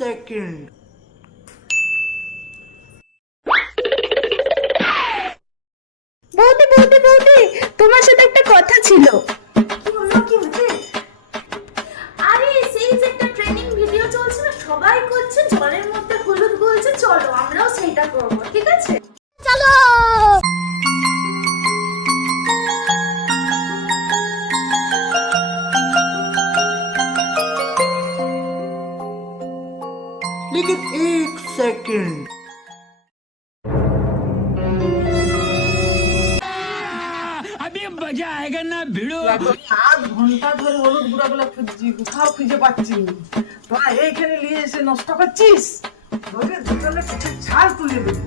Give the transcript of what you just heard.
Second. বৌদি বৌদি বৌদি, তোমার সাথে একটা কথা ছিল। কি হলো, কি হচ্ছে? আরে সেই যে একটা ট্রেনিং ভিডিও চলছে না, সবাই করছে, জলের মধ্যে হলুদ গলছে, চলো আমরাও সেইটা করব, ঠিক আছে? চলো। लेकिन एक सेकंड। अभी मजा आएगा ना भिड़ो। আমি 8 ঘন্টা ধরে হলুদ গুঁড়াগুলো খুঁজছি, কোথাও খুঁজে পাচ্ছি না। তোরা এইখানে নিয়ে এসে নষ্ট করছিস, ধরে দুজনে কিছু ছাল তুলে দেবে।